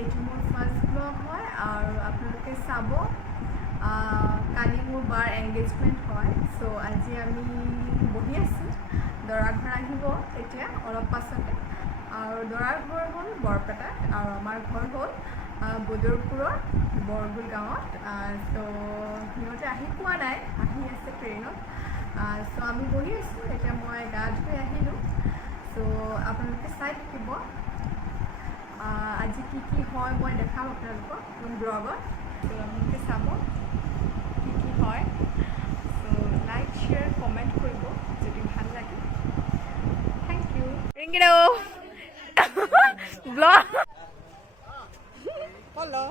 এইটো মোৰ first blog হয় আৰু আপোনালোকে চাব কালি মোৰ বাৰ এংগেজমেণ্ট হয় চ' আজি আমি বহি আছোঁ দৰা ঘৰ আহিব এতিয়া অলপ পাছতে আৰু দৰাৰ ঘৰ হ'ল বৰপেটাত আৰু আমাৰ ঘৰ হ'ল বদৰপুৰৰ বৰগুল গাঁৱত চ' সিহঁতে আহি পোৱা নাই আহি আছে ট্ৰেইনত চ' আমি বহি আছোঁ এতিয়া মই গা ধুই আহিলোঁ চ' আপোনালোকে চাই থাকিব আজি কি হয় মই দেখাম আপোনালোকক ব্লগত চ' আপোনালোকে চাব কি হয় চ' লাইক শ্বেয়াৰ কমেণ্ট কৰিব যদি ভাল লাগে থেংক ইউ ৰিংগিডো ব্লগ হেল্ল'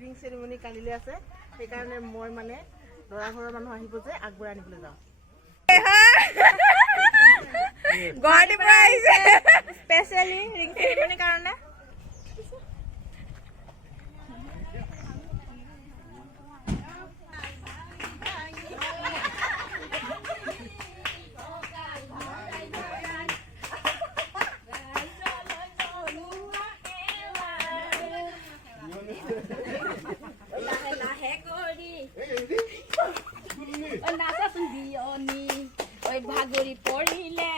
ৰিং চেৰিমনি কালিলৈ আছে সেইকাৰণে মই মানে দৰা ঘৰৰ মানুহ আহিব যে আগবঢ়াই আনিবলৈ যাওঁ গুৱাহাটীৰ পৰা আহিছে স্পেচিয়েলি ৰিং চেৰিমনিৰ কাৰণে ভাগৰি পৰিলে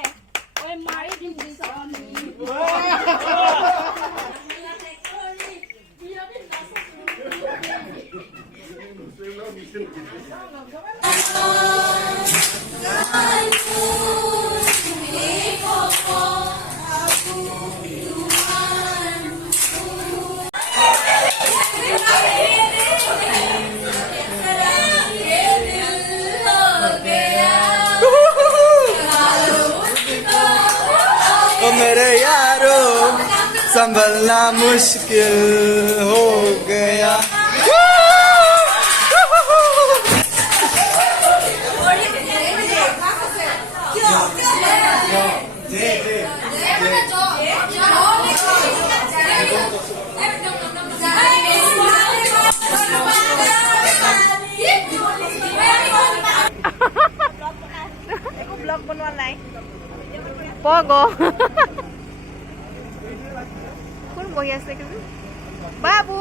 ঐ মাৰি দিম বিচনী मेरे यारो संभलना मुश्किल हो गया ব্লগ বনোৱা নাই পগ কোন বহি আছে কিন্তু বাবু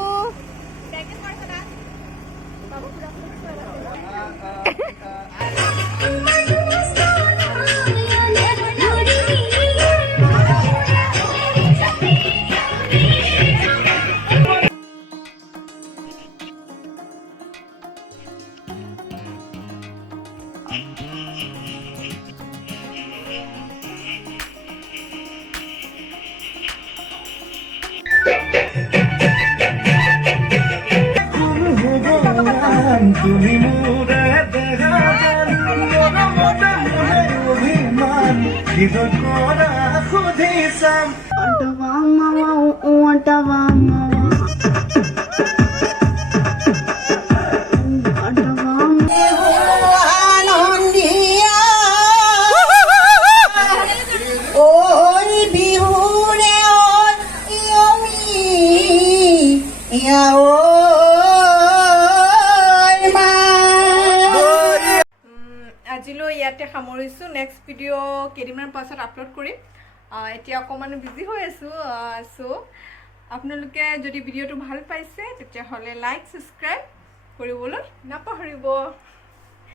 তুমি মোৰে দেখা মনমতে মনে অভিমান হৃদয় কৰা সুধি চাম আজিলৈ ইয়াতে সামৰিছোঁ নেক্সট ভিডিঅ' কেইদিনমান পাছত আপলোড কৰিম এতিয়া অকণমান বিজি হৈ আছোঁ চ' আপোনালোকে যদি ভিডিঅ'টো ভাল পাইছে তেতিয়াহ'লে লাইক ছাবস্ক্ৰাইব কৰিবলৈ নাপাহৰিব